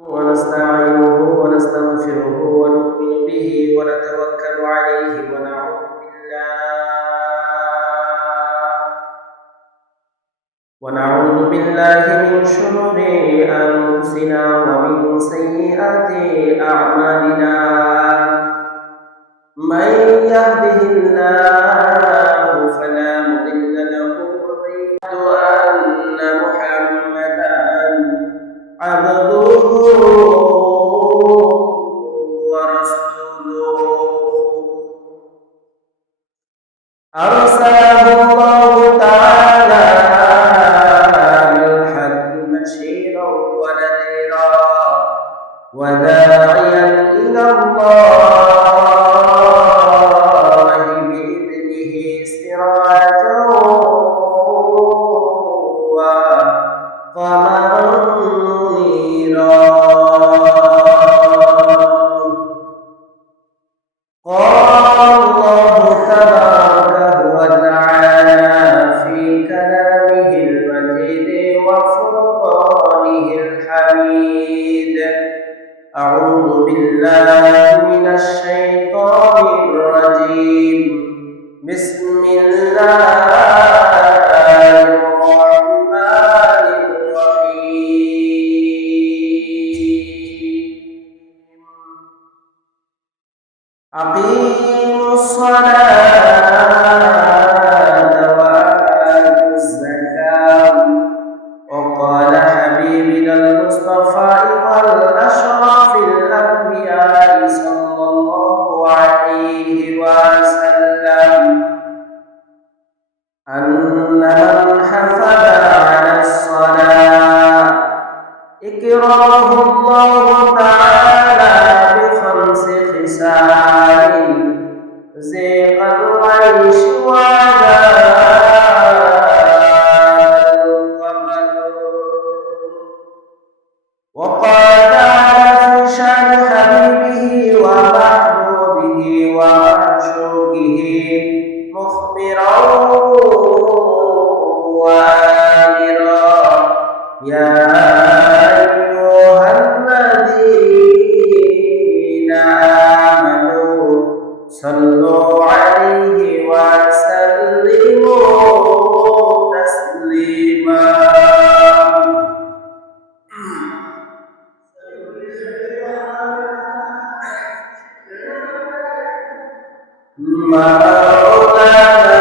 ونستعينه ونستغفره ونؤمن به ونتوكل عليه ونعوذ بالله من شرور أنفسنا ومن سيئات أعمالنا. من يهده الله فلا مضل له وأشهد أن محمدا عبده ورسوله أرسله الله تعالى بالحق بشيرا ونذيرا وداعيا إلى الله بإذنه سراجا وقمرا منيرا. قال الله تبارك وتعالى في كلامه المجيد وفرقانه الحميد: أعوذ بالله من الشيطان الرجيم. بسم الله الرحمن الرحيم. أقيموا الصلاة وآتوا الزكاة. وقال حبيبنا المصطفى والأشرف الأنبياء صلى الله عليه وسلم: أن من حفظ على الصلاة إكرمه الله تعالى بخمس خصال: زيغ العيش وعذاب القبر. وقال تعالى في شان حبيبه ومحبوبه ومعشوقه مخبرا وآمرا: يا أيها الذين آمنوا صلوا عليه وسلموا تسليما. مولانا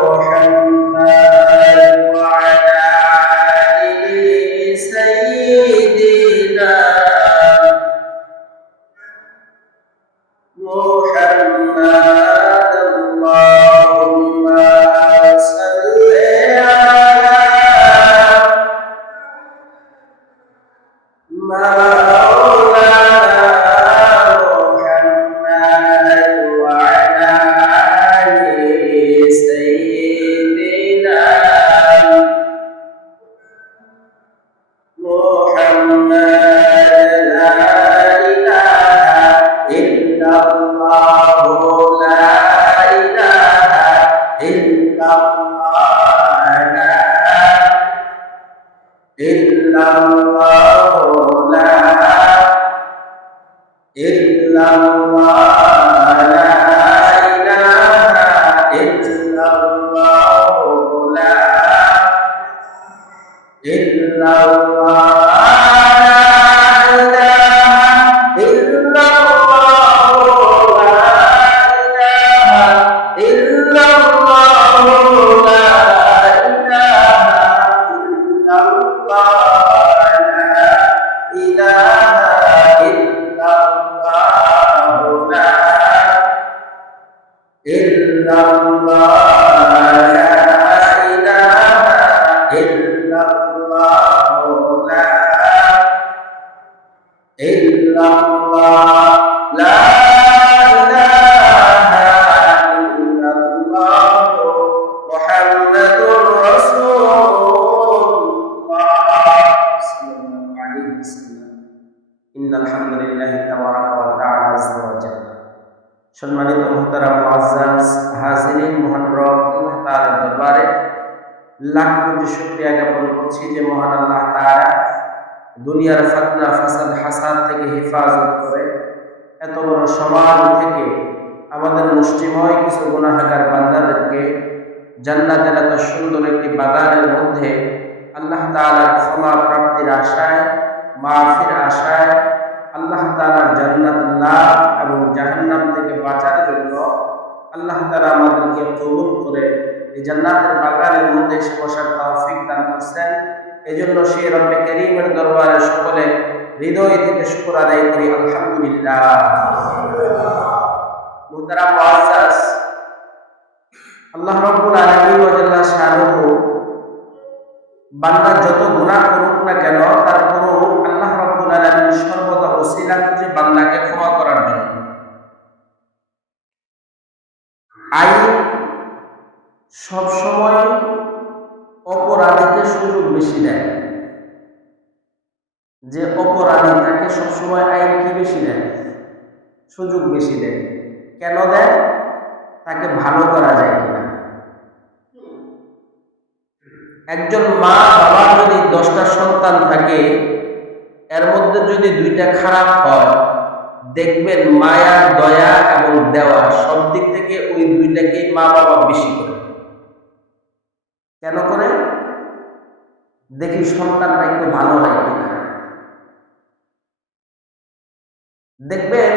محمد وعلى آله سيدنا محمد. اللهم صل على مولانا محمد وعلى آله سيدنا محمد. لا إله إلا الله، لا إله إلا الله، لا إلا الله، لا إلا الله، لا إله إلا الله، لا إلا الله، لا إله إلا الله، لا إله إلا الله، لا إله إلا الله، لا إله إلا الله، لا إله إلا الله، لا إلا الله، لا إله إلا الله، محمد رسول الله صلى الله عليه وسلم. إن الحمد لله تبارك وتعالى عز وجل। সম্মানিত মুহতারাম মুআজ্জাজ হাজিরিন, মহান রব আল্লাহ তাআলার দরবারে লাখ কোটি শুকরিয়া জ্ঞাপন করছি যে মহান আল্লাহ তাআলা দুনিয়ার ফিতনা ফাসাদ হাসাদ থেকে হেফাজত করে, এত বড় সমাজ থেকে আমাদের মুষ্টিময় কিছু গুনাহগার বান্দাদেরকে জান্নাতের এত সুন্দর একটি বাগানের মধ্যে আল্লাহ তাআলার ক্ষমা প্রাপ্তির আশায়, মাফির আশায়, আল্লাহ তাআলার জান্নাত লাভ এবং জাহান্নাম থেকে বাঁচার জন্য আল্লাহ তাআলা আমাদেরকে কবুল করে এই জান্নাতের বাগানের মধ্যে এসে বসার তৌফিক দান করছেন। এজন্য সেই রব্বে কারীমের দরবারে সকলে হৃদয় থেকে শুকর আদায় করি, আলহামদুলিল্লাহ। মুহতারাম মুআজ্জাজ, আল্লাহ রাব্বুল আলামিন ওয়া জাল্লা শানুহু বান্দা যত গুনাহ করুক না কেন, তারপরও আল্লাহ রাব্বুল আলামিন সর্বদা ওসিলা খুঁজে বান্দাকে ক্ষমা করার জন্য। আইন সবসময় অপরাধীকে সুযোগ বেশি দেয়, যে অপরাধী তাকে সবসময় আইন কি বেশি দেয়? সুযোগ বেশি দেয়। কেন দেয়? তাকে ভালো করা যায় কিনা। একজন মা বাবার যদি 10টা সন্তান থাকে, এর মধ্যে যদি 2টা খারাপ হয়, দেখবেন মায়া, দয়া এবং দেওয়া সব দিক থেকে ওই 2টাকেই মা বাবা বেশি করে। কেন করে? দেখি সন্তানরা একটু ভালো হয় কিনা। দেখবেন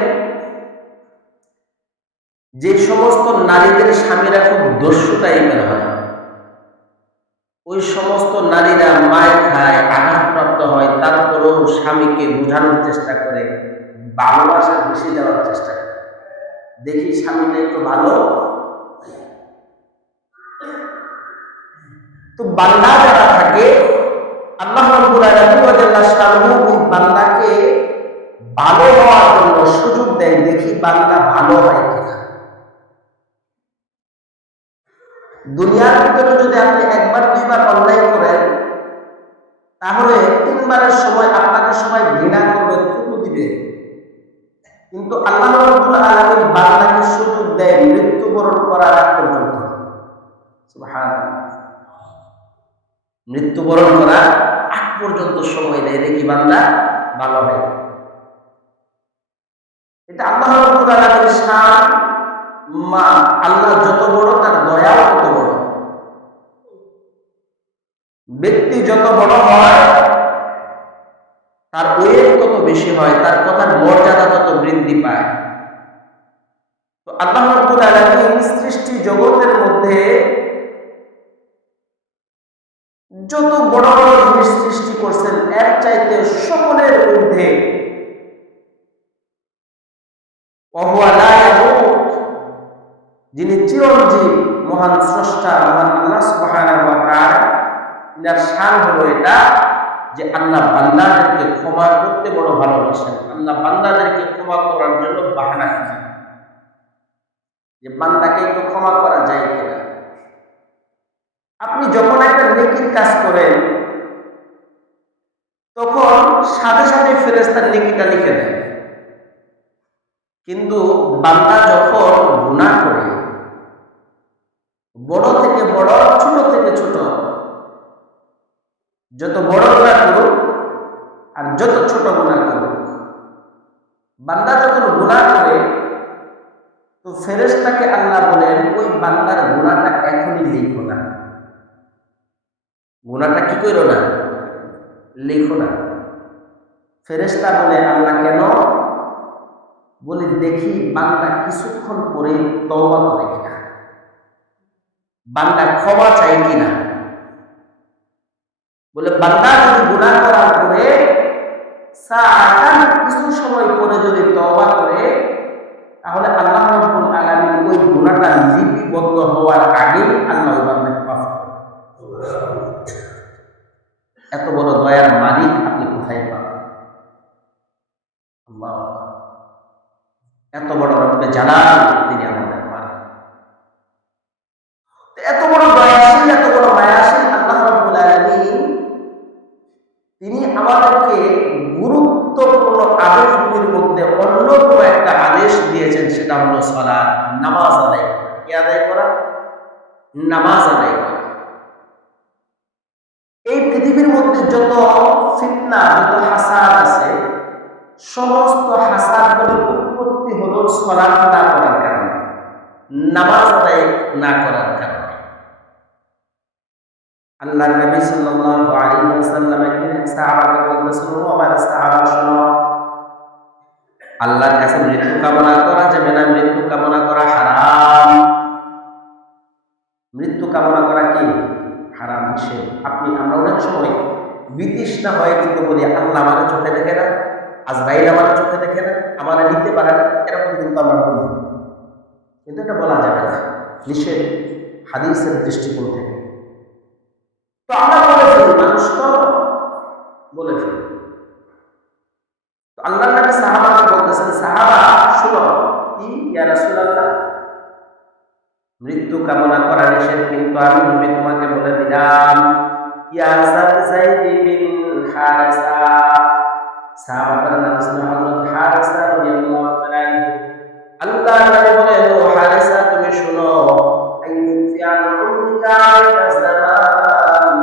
যে সমস্ত নারীদের স্বামীরা খুব দস্যু টাইপের হয়, ওই সমস্ত নারীরা মায়ের খায়, আঘাতপ্রাপ্ত হয়, তারপরেও স্বামীকে বোঝানোর চেষ্টা করে, ভালোবাসা বেশি দেওয়ার চেষ্টা করে। দেখি স্বামীটা একটু ভালো। তো বান্দা যারা থাকে, আল্লাহ রাব্বুল আলামিন ওয়া জাল্লা শানুহু ওই বান্দাকে ভালো হওয়ার জন্য সুযোগ দেয়, দেখি বান্দা ভালো হয় কিনা। দুনিয়ার ভিতরে যদি আপনি 1বার 2বার অন্যায় করেন, তাহলে 3বারের সময় আপনাকে সবাই ঘৃণা করবে, থুতু দিবে। কিন্তু আল্লাহ রাব্বুল আলামিন বান্দাকে সুযোগ দেয় মৃত্যুবরণ করার আগ পর্যন্ত। সুবহানাল্লাহ, মৃত্যুবরণ করার আগ পর্যন্ত সময় দেয়, দেখি বান্দা ভালো হয়। এটা আল্লাহ রাব্বুল আলামিনের শান। মা আল্লাহ যত বড়, তার দয়াও তত বড়। ব্যক্তি যত বড় হয়, তার ওয়েট তত বেশি হয়, তার কথার মর্যাদা তত বৃদ্ধি পায়। তো আল্লাহ রাব্বুল আলামিন সৃষ্টি জগতের মধ্যে যত বড় বড় জিনিস সৃষ্টি করছেন, এর চাইতে সকলের ঊর্ধ্বে যিনি চিরঞ্জীব, মহান স্রষ্টা, মহান আল্লাহ সুবহানাহু ওয়া তাআলা, তার শান হলো এটা যে আল্লাহ বান্দাদেরকে ক্ষমা করতে বড় ভালোবাসেন। আল্লাহ বান্দাদেরকে ক্ষমা করার জন্য বাহানা খুঁজেন, যে বান্দাকে একটু ক্ষমা করা যায় কিনা। আপনি যখন একটা নেকির কাজ করেন, তখন সাথে সাথে ফেরেশতা নেকিটা লিখে দেয়। কিন্তু বান্দা যখন গুনাহ করে, বড় থেকে বড়, ছোট থেকে ছোট, যত বড় গুনাহ করুক আর যত ছোট গুনাহ করুক, বান্দা যখন গুনাহ করে, তো ফেরেশতাকে আল্লাহ বলেন, ওই বান্দার গুনাহটা এখনই লিখো না। গুনাহটা কি করো না? লিখো না। ফেরেশতা বলে, আল্লাহ কেন? বলে দেখি বান্দা কিছুক্ষণ পরে তওবা করে কিনা, বান্দা ক্ষমা চায় কিনা। বলে বান্দা যদি গুনাহ করার পরে সাআতান, কিছু সময় পরে যদি তওবা করে, তাহলে আল্লাহ রাব্বুল আলামিন ওই গুনাহটা লিপিবদ্ধ হওয়ার আগে আল্লাহ ওই বান্দাকে মাফ করে। এত বড় দয়ার মালিক আপনি কোথায় পাবেন? আল্লাহ, এত বড় রব্বে জালাল তিনি আমাদের মালিক। এত বড় দয়াশীল, এত বড় মায়াশীল আল্লাহ রাব্বুল আলামিন, তিনি আমাদেরকে গুরুত্বপূর্ণ আদেশগুলির মধ্যে অন্যতম একটা আদেশ দিয়েছেন, সেটা হলো সালাত, নামাজ আদায় করা। কি আদায় করা? নামাজ আদায় করা। এই পৃথিবীর মধ্যে যত ফিতনা, যত সাহাবা শোনো, আল্লাহর কাছে মৃত্যু কামনা করা যাবে না, মৃত্যু কামনা করা হারাম। মৃত্যু কামনা করা কি হারাম, নিষেধ। আমরা অনেক সময় বিতৃষ্ণা হয় কিন্তু বলি আল্লাহ আমার চোখে দেখে না, আজরাইল আমার চোখে দেখে না, আমার নিতে পারে না, এরকম কিন্তু আমরা বলি, কিন্তু এটা বলা যাবে না, নিষেধ হাদিসের দৃষ্টিকোণ থেকে। তো আমরা বলে ফেলি, মানুষ তো বলে ফেলি। আল্লাহ নবী সাহাবাকে বলতেছেন, সাহাবা শুনো, কি ইয়া রাসূলুল্লাহ, মৃত্যু কামনা করা নিষেধ, কিন্তু আমি নবী তোমাকে বলে দিলাম, ইয়া যায়েদ বিন হারিসা, সাহাবাদের নাম ছিল হযরত হারিসা রাদিয়াল্লাহু তাআলা। আল্লাহ নবী বলেন, ও হারিসা তুমি শুনো, আইয়ুফিয়ান উমরিকা জামান,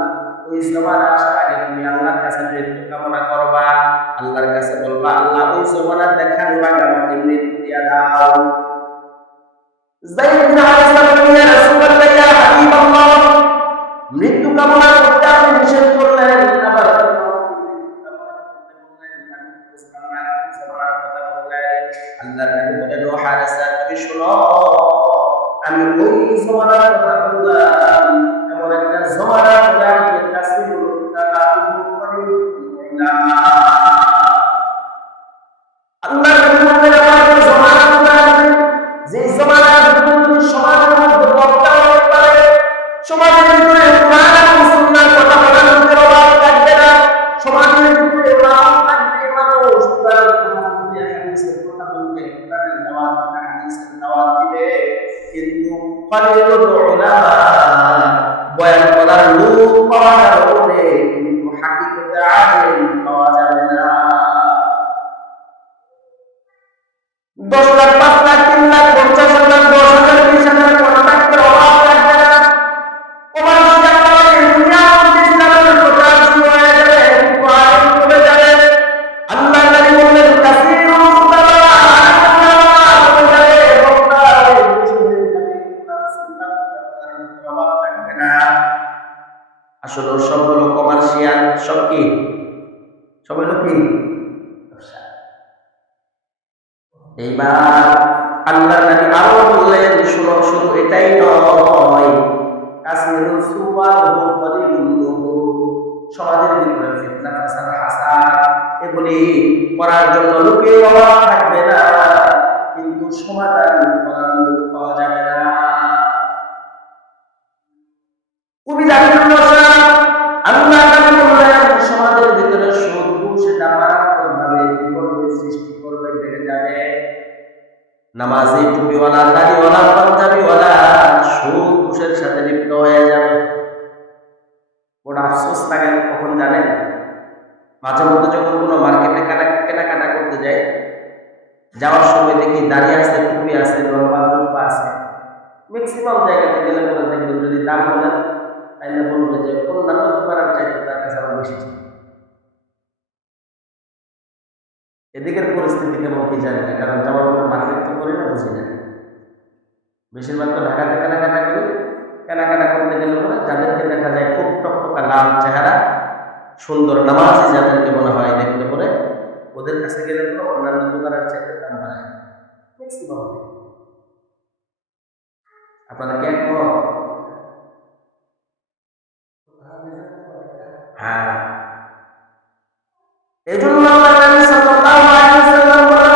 ওই জমানা আসার আগে তুমি আল্লাহর কাছে মৃত্যু কামনা করবা, আল্লাহর কাছে বলবা আল্লাহ ওই জমানা দেখার আগে আমাকে মৃত্যু দিয়া দাও। যায়েদ বিন হারিসা বলেন, ইয়া রাসূলুল্লাহ, ইয়া হাবিবাল্লাহ, মৃত্যু কামনা করতে আপনি নিষেধ করলেন, আবার আল্লাহর নবী বলেন, ও হারিসা তুমি শুনো, আমি ওই জমানার কথা বললাম, এমন একটা জমানা যার কাছে আল্লাহর নবী বলেন, আমার জমানা যে জমানার ভিতরে সমাজের মধ্যে বক্তা হতে পারে, সমাজের ভিতরে কোরআন এবং সুন্নাহর কথা বলার মধ্যে অভাব থাকবে না, সমাজের ভিতরে রাম থাকবে, মানুষ কোরআনের হাদিসের কথা বলবে, কোরআনের দাওয়াত দিবে, হাদিসের দাওয়াত দিবে, কিন্তু ফারিদুল উলামা বয়ান করার লোক পাওয়া যাবে, কিন্তু হাকিকতে আলেম পাওয়া যাবে না। 10 লাখ 5 লাখ 3 লাখ 50 লাখ 10,000 20,000 কোন টাকার অভাব থাকবে না। ওমর ইসলামের দুনিয়া ইসলামের প্রচার শুরু হয়ে যাবে, কোরআন চলে যাবে। আল্লাহ নবী বললেন, কাসীরু সুতাবা হয়ে যাবে, বক্তা বেশি হয়ে যাবে, অভাব থাকবে না। আসলে সব হলো কমার্শিয়াল, সব কি, সব হলো কি। এইবার আল্লাহ নবী আরো বললেন, শুনো, শুধু এটাই নয়, কাসিরুল সুওয়ারহু কলিলুহু, সমাজের ভিতরে ফিতনা ফাসাদ হাসাদ এগুলি করার জন্য লোকের অভাব থাকবে না, কিন্তু সমাধান করার লোক পাওয়া যাবে না। কবি জাকির হোসেন আল্লাহ নবী বললেন, সমাজের ভিতরে সুদ ঘুষ এটা মারাত্মকভাবে বিপদের সৃষ্টি করবে, বেড়ে যাবে। নামাজি টুপিওয়ালা দাড়িওয়ালা পাঞ্জাবিওয়ালা সুদ ঘুষের সাথে লিপ্ত হয়ে যাবে। বড় আফসোস লাগে কখন জানেন, মাঝে মধ্যে যখন কোনো মার্কেটে কেনাকাটা করতে যাই, যাওয়ার সময় দেখি দাঁড়িয়ে আছে, টুপি আছে, লম্বা জুব্বা আছে, ম্যাক্সিমাম জায়গাতে গেলে বলে দেখবেন যদি দাম বলেন তাইলে বলবে যে অন্যান্য দোকানের চাইতে তার কাছে আরো বেশি ছিল। এদিকের পরিস্থিতি কেমন কি জানি না, কারণ যাওয়ার পরে মার্কেট তো করি না, বুঝি না। বেশিরভাগ তো ঢাকাতে কেনাকাটা করি, কেনাকাটা করতে গেলে পরে যাদেরকে দেখা যায় খুব টকটকা লাল চেহারা, সুন্দর নামাজি যাদেরকে মনে হয় দেখলে পরে, ওদের কাছে গেলে পরে অন্যান্য দোকানের চাইতে দাম বাড়ায় ম্যাক্সিমাম। আপনারা কি একমত? হ্যাঁ, এই জন্য নবী সাল্লাল্লাহু আলাইহি ওয়াসাল্লাম বলেন,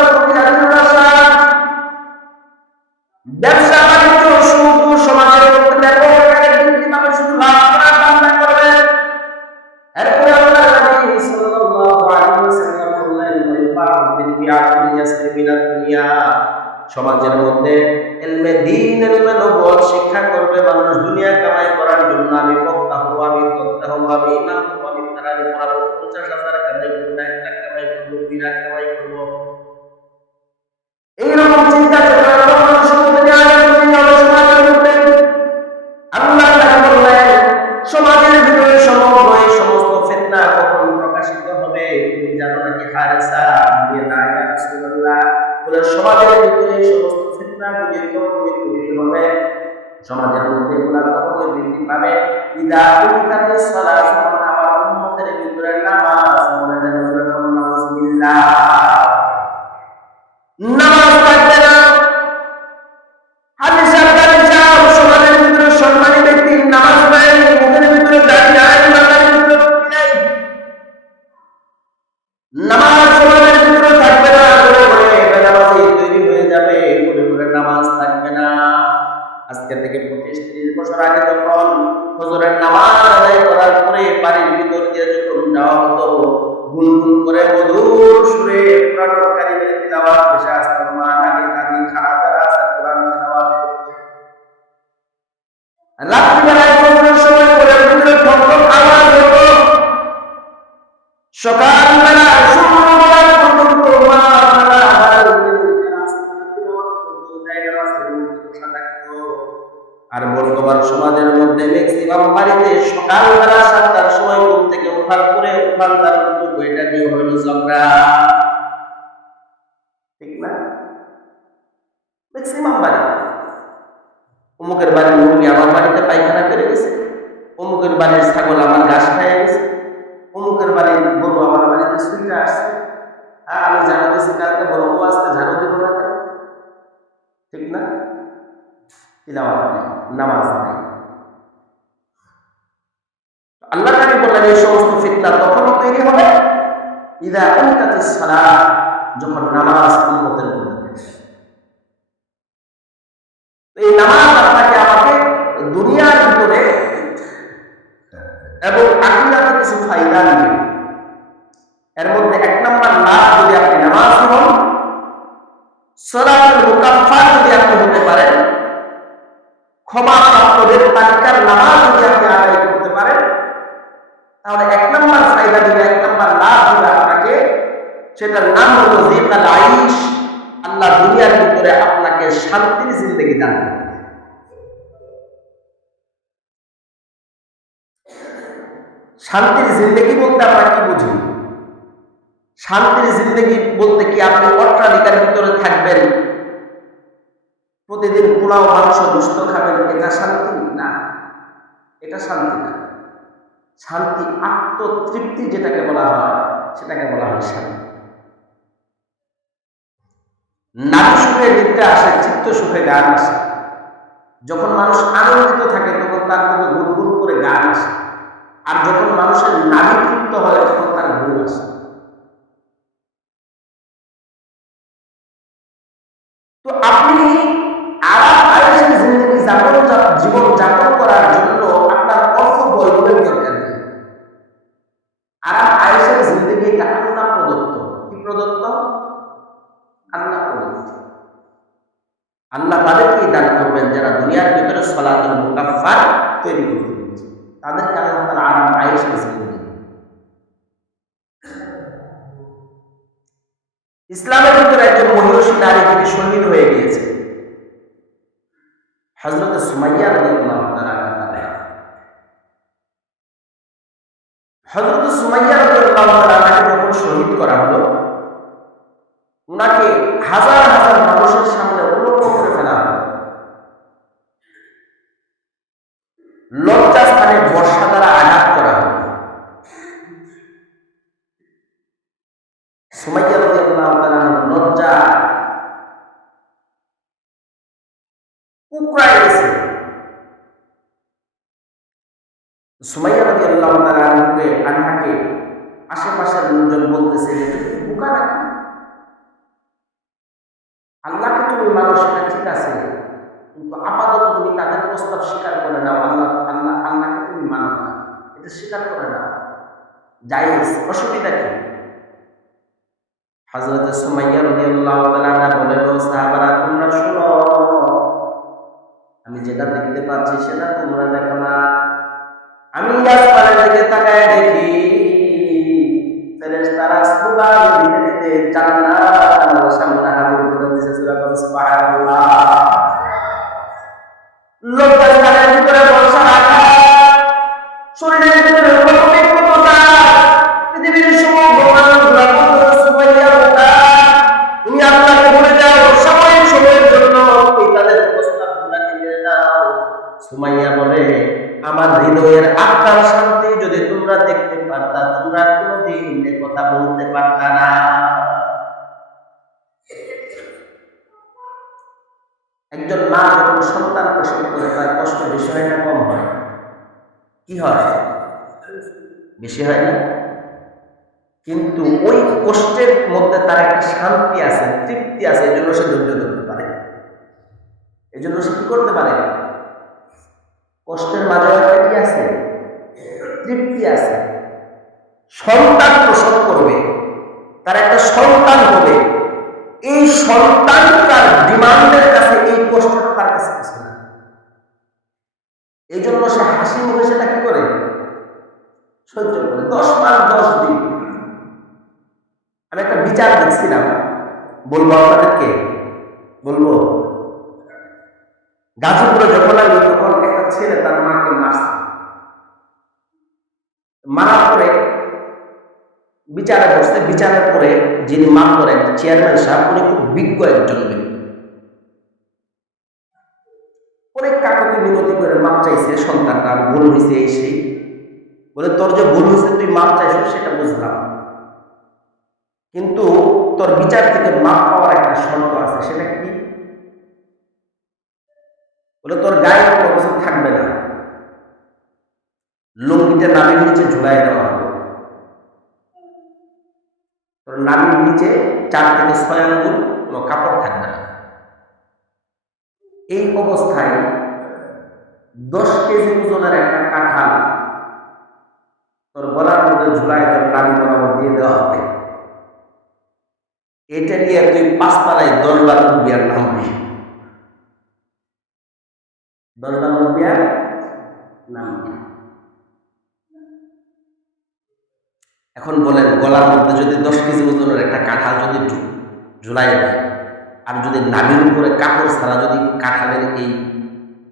ব্যবসা বাণিজ্য সুদ সমাজের মধ্যে দেখো, কিভাবে শুধু লাভ করার ধান্দা করবে। এরপরে আল্লাহ নবী সাল্লাল্লাহু আলাইহি ওয়াসাল্লাম বললেন, ওয়াইবাউদ্দিন বিআকিল ইয়াসরি মিনাদ দুনিয়া, সমাজের মধ্যে ইলমে দ্বীন ইলমে নবুয়ত শিক্ষা করবে মানুষ দুনিয়া কামাই করার জন্য। আমি বক্তা হব, আমি বক্তা হব, আমি ইমাম হব, আমি তারাবি পড়াবো, 50,000 কামাই করবো, 1 লাখ কামাই করবো, 2 লাখ কামাই করবো, এইরকম চিন্তা করে মানুষের মধ্যে সমাজের মধ্যে আল্লাহ তাআলা বললেন, সমাজের ভিতরে সমস্ত ফিতনা কখন প্রকাশিত হবে তুমি জানো নাকি হারিসা? বলে না ইয়া রাসূলুল্লাহ, বলে সমাজের ভিতরে সমস্ত ফিতনা তৈরি হবে, সমাজের মধ্যে এগুলা কখনো বৃদ্ধি পাবে। ইদা কুনতাতিস সালাত, আমার উম্মতের ভিতরে নামাজ মনে যেন না, নামাজ থাকবে না। সমাজের ভিতরে সম্মানী ব্যক্তির নামাজ নাই, মুখের ভিতরে দাড়ি নাই, মাথার ভিতরে টুপি নাই, নামাজ সমাজের ভিতরে থাকবে না। নামাজে তৈরি হয়ে যাবে, করে করে নামাজ থাকবে না। আজকে থেকে 25-30 বছর আগে যখন ফজরের নামাজ আদায় করার পরে বাড়ির ভিতর দিয়ে যখন যাওয়া হতো, গুনগুন করে মধুর সুরে কোরআনুল কারীমের তিলাওয়াত ভেসে আসতো, মা নানি দাদি খালা যারা আছে কোরআন তিলাওয়াত করতো। রাত্রিবেলায় ফজরের সময় কোরআন ভিতরে ঠকঠক আওয়াজ হতো, সকালবেলা সূর্য ওঠার পর্যন্ত মা আর বর্তমান সমাজের মধ্যে ম্যাক্সিমাম বাড়িতে সকালবেলা 7টার সময় ঘুম থেকে ওঠার পরে উঠানটার বইটা নিয়ে হইল ঝগড়া, ঠিক না? ম্যাক্সিমাম বাড়ি, অমুকের বাড়ির মুরগি আমার বাড়িতে পায়খানা করে গেছে, অমুকের বাড়ির ছাগল আমার ঘাস খাইয়া গেছে, অমুকের বাড়ির গরু আমার বাড়িতে সুইটা আসছে, আমি জানো দিয়েছি কালকে বড় আসতে ঝাড়ু দেব না, ঠিক না? তিলাওয়াত নাই, নামাজ নাই। আল্লাহ নবী বললেন এই সমস্ত ফিতনা তখনই তৈরি হবে ইদা উকিয়াতিস সালাত, যখন নামাজ উম্মতের মধ্যে। এই নামাজ আপনাকে আমাকে দুনিয়ার ভিতরে এবং আখিরাতে কিছু ফায়দা দিবে। এর মধ্যে 1 নম্বর লাভ, যদি আপনি নামাজ হন, সালাতুল মুকাফফাত যদি আপনি হতে পারেন, ক্ষমা প্রাপ্তদের তালিকার নামাজ যদি আপনি আদায় করতে পারেন, তাহলে 1 নম্বর ফায়দা দিবে, 1 নম্বর লাভ দিবে আপনাকে, সেটার নাম হলো জিকাল আইশ। আল্লাহ দুনিয়ার ভিতরে আপনাকে শান্তির জিন্দেগি দান করবে। শান্তির জিন্দেগি বলতে আমরা কি বুঝি? শান্তির জিন্দেগি বলতে কি আপনি অট্টালিকার ভিতরে থাকবেন, প্রতিদিন পোলাও মাংস গোশত খাবেন, এটা শান্তি না, এটা শান্তি না। শান্তি আত্মতৃপ্তি যেটাকে বলা হয়, সেটাকে বলা হয় শান্তি। নারী সুখে নিদ্রা আসে, চিত্ত সুখে গান আসে। যখন মানুষ আনন্দিত থাকে তখন তার মধ্যে গুনগুন করে গান আসে, আর যখন মানুষের নারী তৃপ্ত হয় তখন তার ঘুম আসে। তো আপনি আরাম আয়েশের জিন্দেগি জীবন যাপন করার জন্য আপনার অর্থ বৈভবের দরকার নেই। আরাম আয়েশের জিন্দেগি এটা আল্লাহ প্রদত্ত। কি প্রদত্ত? আল্লাহ প্রদত্ত। আল্লাহ তাদেরকেই দান করবেন যারা দুনিয়ার ভিতরে সালাতুল মুকাফফাত তৈরি করতে পেরেছে, তাদেরকে আল্লাহ তাআলা আরাম আয়েশের জিন্দেগি। ইসলামের ভিতরে একজন মহিষী নারী যিনি শহীদ হয়ে গিয়েছে, হযরত সুমাইয়া রাদিয়াল্লাহু তাআলা। হযরত সুমাইয়া রাদিয়াল্লাহু তাআলা যখন শহীদ করা হলো, উনাকে হাজার হাজার মানুষের সামনে উলঙ্গ করে ফেলা হলো, লজ্জা স্থানে বর্ষা দ্বারা আঘাত করা হলো। সুমাইয়া রাদিয়াল্লাহু তাআলা লজ্জা কুকড়ায় গেছে। সুমাইয়া রাদিয়াল্লাহু তাআলা আনহাকে আশেপাশের লোকজন বলতেছে যে তুমি বোকা নাকি? আল্লাহকে তুমি মানো সেটা ঠিক আছে, কিন্তু আপাতত তুমি তাদের প্রস্তাব স্বীকার করে নাও। আল্লাহকে তুমি মানো না, এটা স্বীকার করে নাও, জায়েজ, অসুবিধা কি? হযরত সুমাইয়া রাদিয়াল্লাহু তাআলা বলেন, সাহাবারা তোমরা শোনো, আমি যেটা দেখতে পাচ্ছি সেটা তোমরা দেখো না। আমি আসমানের দিকে তাকায় দেখি ফেরেশতারা সুবহান দিতে দিতে জান্নাত আমার সামনে হাজির করে দিয়েছে। সুবহানাল্লাহ। লজ্জা স্থানের ভিতরে বর্ষা রাখা, শরীরের ভিতরে কতটা পৃথিবীর সমগ্র মানুষগুলা বলতো সুমাইয়া বোকা, তুমি আল্লাহকে বলে যাও সময়ের জন্য তুমি তাদের প্রস্তাবগুলাকে নিয়ে নাও। সুমাইয়া বলে, আমার হৃদয়ের আত্মার শান্তি যদি তোমরা দেখতে পারতা, তোমরা কোনোদিন কথা বলতে পারতা না। একজন মা যখন সন্তান প্রসব করে তার কষ্ট বেশি হয় না কম হয়? কি হয়? বেশি হয় না? কিন্তু ওই কষ্টের মধ্যে তার একটা শান্তি আছে, তৃপ্তি আছে, এই জন্য সে ধৈর্য ধরতে পারে। এই জন্য সে কি করতে পারে? কষ্টের মাঝে একটা কি আছে? তৃপ্তি আছে। সন্তান প্রসব করবে, তার একটা সন্তান হবে, এই সন্তানটার ডিমান্ডের কাছে এই কষ্টটা তার কাছে কিছু না। এই জন্য সে হাসি মুখে সেটা কি করে? সহ্য করে। 10 মাস 10 দিন। আমি একটা বিচার দেখছিলাম, বলবো আপনাদেরকে? বলবো? গাজীপুরে যখন আমি, তখন একটা ছেলে তার মাকে মারছে। মারার পরে বিচারে বসতে, বিচারের পরে যিনি মাপ করেন চেয়ারম্যান সাহেব, উনি খুব বিজ্ঞ একজন ব্যক্তি। অনেক কাকুতি মিনতি করে মাপ চাইছে, সন্তানটা ভুল হয়েছে এই সেই, বলে তোর যে ভুল হয়েছে তুই মাপ চাইছ সেটা বুঝলাম, কিন্তু তোর বিচার থেকে মাপ পাওয়ার একটা শর্ত আছে, সেটা কি? বলে তোর গায়ে কোনো কিছু থাকবে না, লুঙ্গিটা নাবির নিচে ঝুলাই দেওয়া হবে, তোর নাবির নিচে 4 থেকে 6 আঙ্গুল কোনো কাপড় থাকবে না। এই অবস্থায় 10 কেজি ওজনের একটা কাঁঠাল তোর গলার মধ্যে ঝুলাই তোর নাবি বরাবর দিয়ে দেওয়া হবে। এটা নিয়ে তুই 5 তলায় 10 বার বিয়ার নামবি। 10 বার বিয়ার নামবি। এখন বলেন, গলার মধ্যে যদি 10 কেজি ওজনের একটা কাঁঠাল যদি ঝুলাই দেয়, আর যদি নাবির উপরে কাপড় ছাড়া যদি কাঁঠালের এই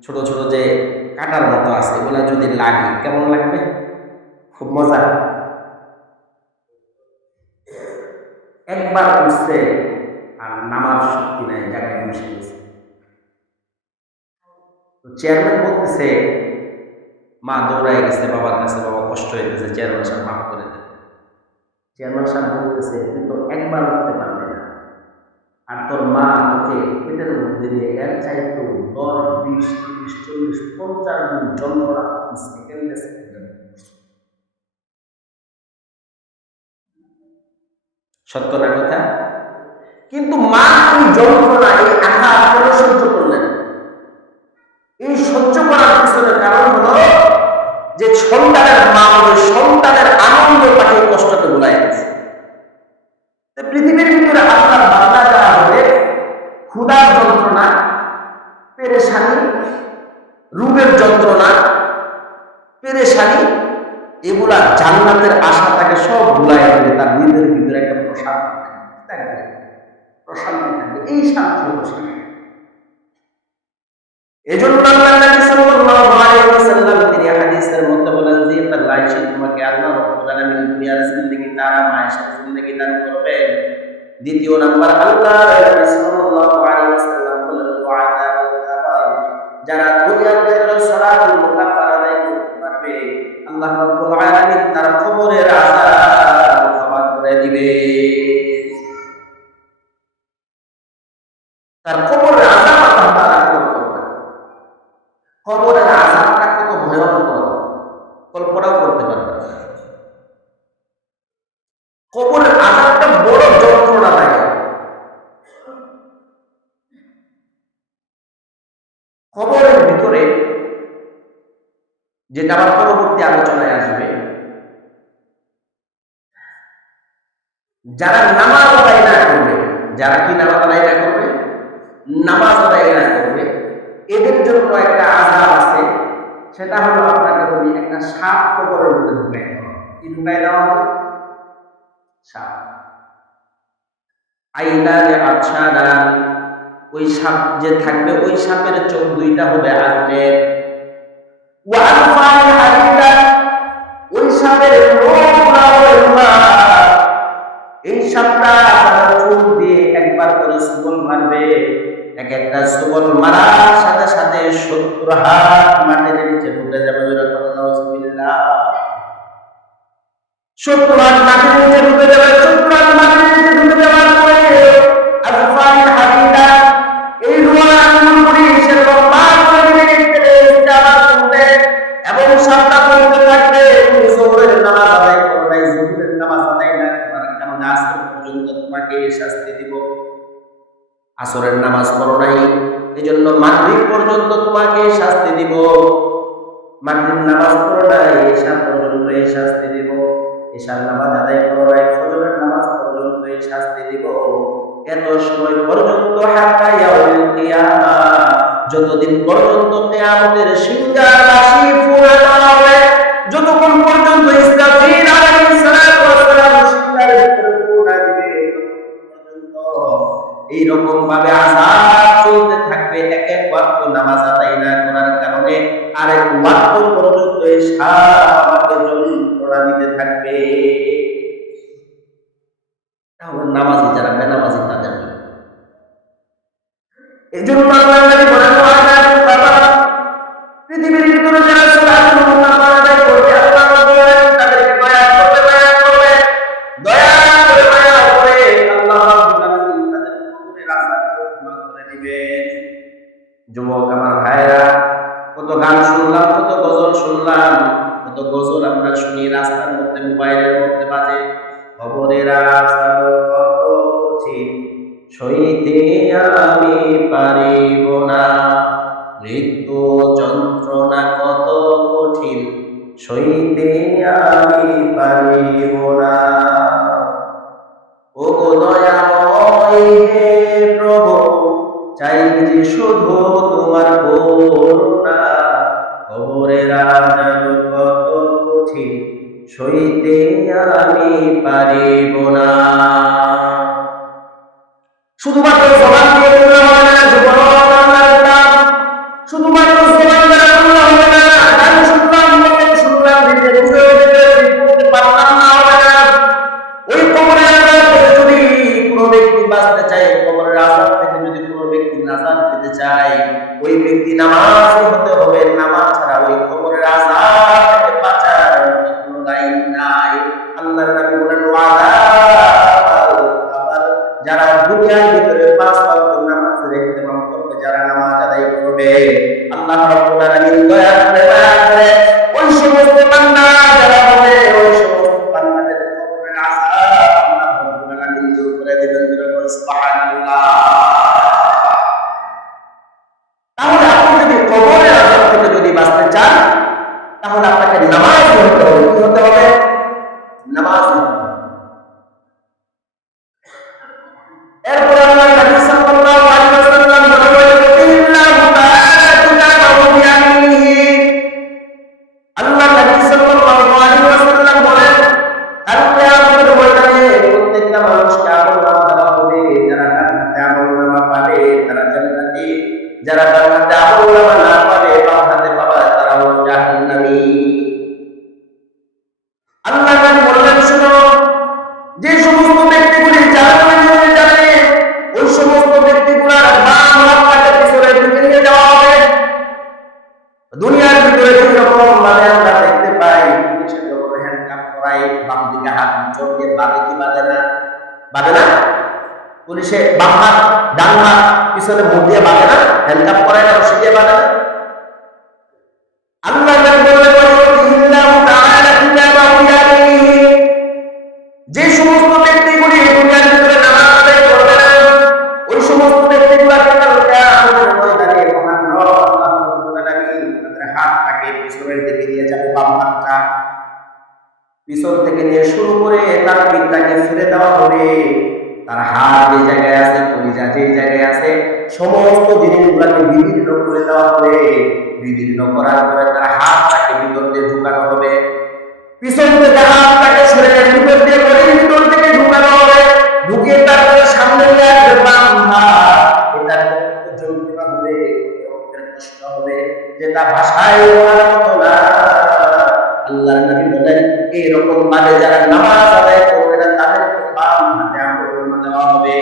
ছোট ছোট যে কাঁটার মতো আছে এগুলা যদি লাগে, কেমন লাগবে? খুব মজা। একবার উঠছে আর নামার শক্তি নাই, জায়গায় বসে গেছে। চেয়ারম্যান বলতেছে, মা দৌড়ায় গেছে বাবার কাছে, বাবা কষ্ট হয়ে গেছে, চেয়ারম্যান সাহেব মাফ করে দেন। চেয়ারম্যান সাহেব বলতেছে, তুই তো একবার উঠতে পারবে না, আর তোর মা তোকে পেটের মধ্যে দিয়ে এর চাইতো 10, 20, 30, 40, 50 গুণ যন্ত্রণা সেকেন্ডে সেকেন্ডে। সত্য না কথা? কিন্তু মা এই যন্ত্রণা, এই আঘাত কেন সহ্য করলেন? এই সহ্য করার পিছনে কারণ হলো যে সন্তানের মা হবে, সন্তানের আনন্দ তাকে কষ্টকে ভুলাই গেছে। পৃথিবীর ভিতরে আপনার বাধা দেওয়া হবে ক্ষুধার যন্ত্রণা, পেরেশানি, রোগের যন্ত্রণা, পেরেশানি, এগুলা জান্নাতের আশা তাকে সব ভুলাই দেবে। তার নিজের ভিতরে একটা প্রশান্তি থাকবে, প্রশান্তি থাকবে। এই শান্তি হলো শান্তি। এজন্য আল্লাহর নবী সাল্লাল্লাহু আলাইহি ওয়াসাল্লাম তিনি হাদিসের মধ্যে বলেন যে আল্লাহ তোমাকে আল্লাহ রাব্বুল আলামিন দুনিয়ার জিন্দেগি তারা মায়ের জিন্দেগি দান করবে। দ্বিতীয় নাম্বার, আল্লাহর নবী সাল্লাল্লাহু আলাইহি ওয়াসাল্লাম বলেন ওয়াদাবুল কাবার, যারা দুনিয়ার ভিতরে সালাতুল মুকাফফার আদায় করতে পারবে আল্লাহ রাব্বুল আলামিন তার কবরের আযাব ক্ষমা করে দিবে। তার কবরের আযাব আল্লাহ তাআলা করবে। কবরের আযাবটা কত ভয়ঙ্কর কল্পনাও করতে পারবে না। কবরের আযাবটা বড় যন্ত্রণাদায়ক। কবরের ভিতরে, যেটা আমার পরবর্তী আলোচনায় আসবে, যারা নামাজ আদায় না করবে, যারা কি নামাজ আদায় না করবে, নামাজ আদায় না করবে, এদের জন্য একটা আযাব আছে। সেটা হলো আপনাকে বলি, একটা সাপ কবরের মধ্যে ঢুকাই দেওয়া। কি ঢুকাই দেওয়া হবে? সাপ। আইনা যে আচ্ছা না, ওই সাপ যে থাকবে, ওই সাপের চোখ দুইটা হবে আগুনের। ওয়ালফাই হাদিদা, ওই সাপের লোমগুলো হবে লোহা। এই সাপটা আপনার চোখ দিয়ে একবার করে সুবল মারবে, এক একটা সুবল মারার সাথে সাথে 70 হাত মাটির নিচে ঢুকে যাবে। নাউযুবিল্লাহ। 70 হাত মাটির নিচে ঢুকে যাবে। 70 হাত মাটির নিচে ঢুকে যাওয়ার পরে আলফাই হাদিদা, এই লোহার আঙুলগুলি তোমাকে শাস্তি দিব। আসরের নামাজ পড়ো নাই, এজন্য মাগরিব পর্যন্ত তোমাকে শাস্তি দিব। মাগরিব নামাজ পড়ো নাই, এশা পর্যন্ত এই শাস্তি দিব। এশার নামাজ আদায় করো নাই, ফজরের নামাজ পর্যন্ত এই শাস্তি দিব। এত সময় পর্যন্ত হাত্তা ইয়াউমুল কিয়ামা, যতদিন পর্যন্ত কিয়ামতের সিংহার বাঁশি ফুরানো হবে, যতক্ষণ পর্যন্ত ইসরাফিল আলাইহিস সালাতু ওয়াস সালাম সিংহার ভিতরে ফুঁকা দিবে, পর্যন্ত এইরকম ভাবে আযাব চলতে থাকবে। এক এক ওয়াক্ত নামাজ আদায় না করার কারণে আরেক ওয়াক্ত পর্যন্ত এই সাপ আমাকে যন্ত্রণা দিতে থাকবে। তাহলে নামাজি যারা বেনামাজি তাদের জন্য এই জন্য আল্লাহর নবী বলেন, পৃথিবীর ভিতরে যারা সালাতুল মুনাফা আদায় করবে, আল্লাহ রাব্বুল আলামিন তাদেরকে দয়া করবে, দয়া করে আল্লাহ রাব্বুল আলামিন তাদের কবরের আযাবকে মাফ করে দিবেন। যুবক আমার ভাইরা, কত গান শুনলাম, কত গজল শুনলাম, কত গজল আমরা শুনি রাস্তার মধ্যে, মোবাইলের মধ্যে বাজে। কবরের আযাব কত কঠিন সইতে আমি পারিব না, মৃত্যু যন্ত্রণা কত কঠিন সইতে আমি পারিব না। ও দয়াময় হে প্রভু, চাই যে শুধু তোমার করুণা, কবরের আযাব কত কঠিন সইতে আমি পারিব না। শুধুমাত্র জবান দিয়ে বললে হবে না, যুবক আল্লাহর নাম শুধুমাত্র জবান দিয়ে বললে হবে না, গান শুনলাম, শুনলাম, নিজে বুঝতে পারলাম না, হবে না। ওই কবরের আযাব থেকে যদি কোনো ব্যক্তি বাঁচতে চায়, কবরের আযাব থেকে যদি কোনো ব্যক্তি নাজাত পেতে চায়, ওই ব্যক্তি নামাজি হতে হবে। নামাজ ছাড়া ওই কবরের আযাব থেকে বাঁচার কোনো লাইন নাই। আল্লাহর নবী বলেন, যারা দুনিয়ার ভিতরে 5 ওয়াক্ত নামাজের ইহতিমাম করবে, যারা নামাজ আদায় করবে, আল্লাহ রাব্বুল আলামিন দয়া করে ওই সমস্ত বান্দা যারা হবে, ওই সমস্ত বান্দাদের কবরের আযাব আল্লাহ রাব্বুল আলামিন দূর করে দিবেন। সুবহানাল্লাহ। তাহলে আপনি যদি কবরের আযাব থেকে যদি বাঁচতে চান, তাহলে আপনাকে নামাজ পড়তে হবে। কি হতে হবে? নামাজ। এরপর আল্লাহ নবী সাল্লাল্লাহু আলাইহি ওয়াসাল্লাম বলেন, ইল্লাহু তাআলা তুকাবু বিয়ামিহি। আল্লাহ নবী সাল্লাল্লাহু আলাইহি ওয়াসাল্লাম বলেন, কাল কিয়ামতের ময়দানে প্রত্যেকটা মানুষকে আমলনামা দেওয়া হবে। যারা জান্নাতে আমলনামা পাবে তারা জান্নাতি, যারা জান্নাতে আমলনামা না পাবে, বাম হাতে পাবে, তারা হলো জাহান্নামী। আল্লাহ নবী বলেন, শুনো, যে সমস্ত ব্যক্তিগুলি জাহান্নামে যাবে, ওই সমস্ত ব্যক্তিগুলোর বাম হাতটাকে পিছনে ঢুকে নিয়ে যাওয়া হবে। দুনিয়ার ভিতরে যেরকম মানে আমরা দেখতে পাই, পুলিশের যখন হ্যান্ডকাপ করাই, বাম দিকে হাত পিছন দিয়ে বাঁধে, কি বাঁধে না? বাঁধে না? পুলিশে বাম হাত ডান হাত পিছনে মুখ দিয়ে বাঁধে না? হ্যান্ডকাপ করাই না, রশি দিয়ে বাঁধে না? আল্লাহ যে সমস্ত ব্যক্তিগুলি দুনিয়ার ভিতরে নামাজ আদায় করবে না, ওই সমস্ত ব্যক্তিগুলোকে ময়দানে মহান রব আল্লাহ রাব্বুল আলামিন তাদের হাতটাকে পিছনের দিকে নিয়ে যাবে। বাম হাতটা পিছন থেকে নিয়ে শুরু করে তার পিঠটাকে ফিরে দেওয়া হবে। তার হাত যে জায়গায় আছে, কলিজা যে জায়গায় আছে, সমস্ত জিনিসগুলোকে বিভিন্ন করে দেওয়া হবে। বিভিন্ন করার পরে তার হাতটাকে ভিতর দিয়ে ঢুকানো হবে। পিছন থেকে হাতটাকে শরীরের ভিতর দিয়ে বডির ভিতর থেকে ঢুকানো হবে। ঢুকিয়ে তারপরে সামনে নিয়ে আসবে বাম হাত। এটার কত যন্ত্রণা হবে, কত কষ্ট হবে, যেটা ভাষায় বলার মতো না। আল্লাহর নবী বলেন, এরকম ভাবে যারা নামাজ আদায় করবে না, তাদেরকে বাম হাতে আমলনামা দেওয়া হবে।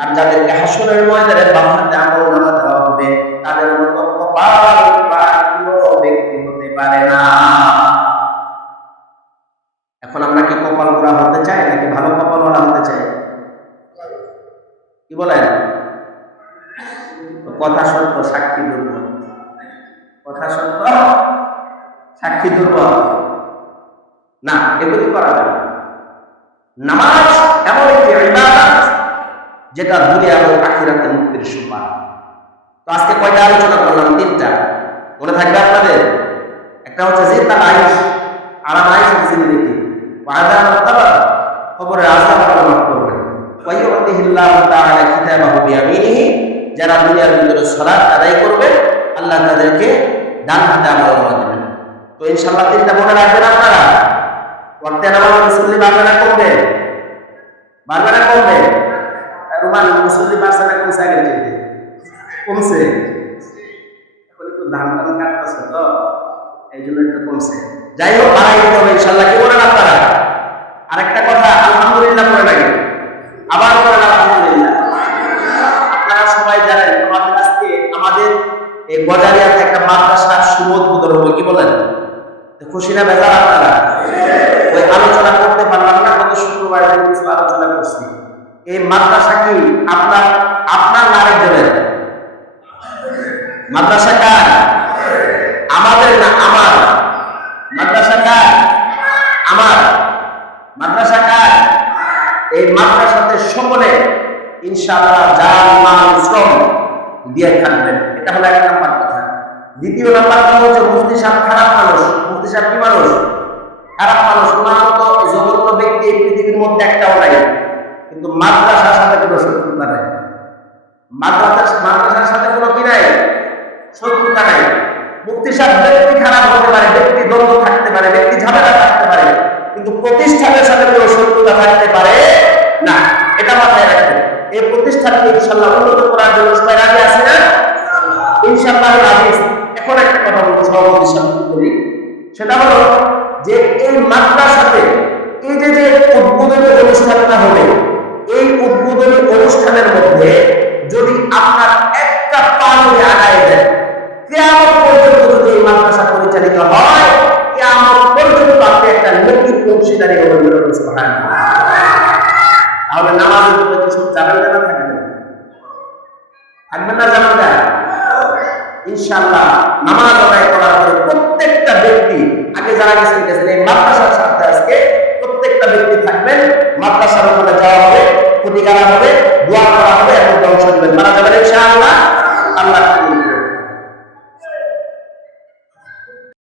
আর যাদেরকে হাসরের ময়দানে বাম হাতে আমলনামা দেওয়া হবে, তাদের মতো কপাল কোনো ব্যক্তি হতে পারে না। এখন আমরা কি কপাল পোড়া হতে চাই, নাকি ভালো কপালওয়ালা হতে চাই? কি বলেন? কথা সত্য, সাক্ষী দুর্বল। কথা সত্য, সাক্ষী দুর্বল। না, এগুলি করা যাবে না। নামাজ এমন একটি ইবাদত, যেটা দুনিয়া এবং আখিরাতে মুক্তির সোপান। তো আজকে কয়টা আলোচনা করলাম? 3টা। মনে থাকবে আপনাদের? একটা হচ্ছে জিতাল আইশ, আরাম আইশ জিন্দেগি, ওয়াদা মাত্তাবা, খবরের আযাব আল্লাহ মাফ করবেন। ওয়া ইউতিহিল্লাহু তাআলা কিতাবাহু বিয়ামিনিহি, যারা দুনিয়ার ভিতরে সালাত আদায় করবে আল্লাহ তাদেরকে ডান হাতে আমল দিবেন। তো ইনশাআল্লাহ 3টা মনে রাখবেন আপনারা। ওয়াক্তে নামাজ মুসল্লি বাড়বে না কমবে? বাড়বে না কমবে? রুমান মুসল্লি বাড়ছে না কমছে? আগের চাইতে কমছে। এখন একটু ধান টান কাটতেছে তো এই জন্য একটু কমছে। যাই হোক, বাড়াই দিতে হবে ইনশাআল্লাহ। কি বলেন আপনারা? আরেকটা কথা, আলহামদুলিল্লাহ করে লাগে, আবার করেন আলহামদুলিল্লাহ। আপনারা সবাই জানেন আমাদের এই গজারিয়াতে একটা মাদ্রাসার শুভ উদ্বোধন হবে। কি বলেন? খুশি না বেজার আপনারা? ওই আলোচনা করতে পারলাম না, গত শুক্রবার কিছু আলোচনা করছি। এই মাদ্রাসা কি আপনার আপনার না আরেকজনের? মাদ্রাসা কার? আমাদের না, আমার। মাদ্রাসা কার? আমার। মাদ্রাসা কার? এই মাদ্রাসাতে সকলে ইনশাআল্লাহ জান মাল শ্রম দিয়ে থাকবেন। এটা হলো 1 নাম্বার কথা। দ্বিতীয় নাম্বার কথা হচ্ছে মুফতি সাহেব খারাপ মানুষ। মুফতি সাহেব কি মানুষ? খারাপ মানুষ। ওনার মতো জঘন্য ব্যক্তি এই পৃথিবীর মধ্যে একটাও নাই। কিন্তু মাদ্রাসার সাথে কোনো শত্রুতা নাই। মাদ্রাসার সাথে কোনো কি নাই? শত্রুতা নাই। মুফতি সাহেব ব্যক্তি খারাপ হতে পারে, ব্যক্তি দ্বন্দ্ব থাকতে পারে, ব্যক্তি ঝামেলা থাকতে পারে, কিন্তু প্রতিষ্ঠানের সাথে কোনো শত্রুতা থাকতে পারে না। এটা মাথায় রাখবেন। এই প্রতিষ্ঠানকে ইনশাআল্লাহ উন্নত করার জন্য সবাই রাজি আছে না? ইনশাআল্লাহ রাজি। এখন একটা কথা বলবো, সভাপতির সাথে বলি, সেটা হলো যে এই মাদ্রাসাতে এই যে উদ্বোধনী অনুষ্ঠানটা হবে, এই উদ্বোধনী অনুষ্ঠানের মধ্যে যদি আপনার একটা পা যদি আগায় দেন, কিয়ামত পর্যন্ত যদি এই মাদ্রাসা পরিচালিত হয়, কিয়ামত পর্যন্ত আপনি একটা নৈতিক অংশীদারি হবেন। সুবহানাল্লাহ। তাহলে নামাজের উপরে কিছু জানেন না? থাকবেন থাকবেন না? জানেন না? ইনশাআল্লাহ নামাজ আদায় করার পরে প্রত্যেকটা ব্যক্তি, আগে যারা গেছেন এই মাদ্রাসার সাথে আজকে প্রত্যেকটা ব্যক্তি থাকবেন। মাদ্রাসার ওখানে যাওয়া হবে, খুঁটি গাড়া হবে, দোয়া করা হবে এবং অংশ নেবেন।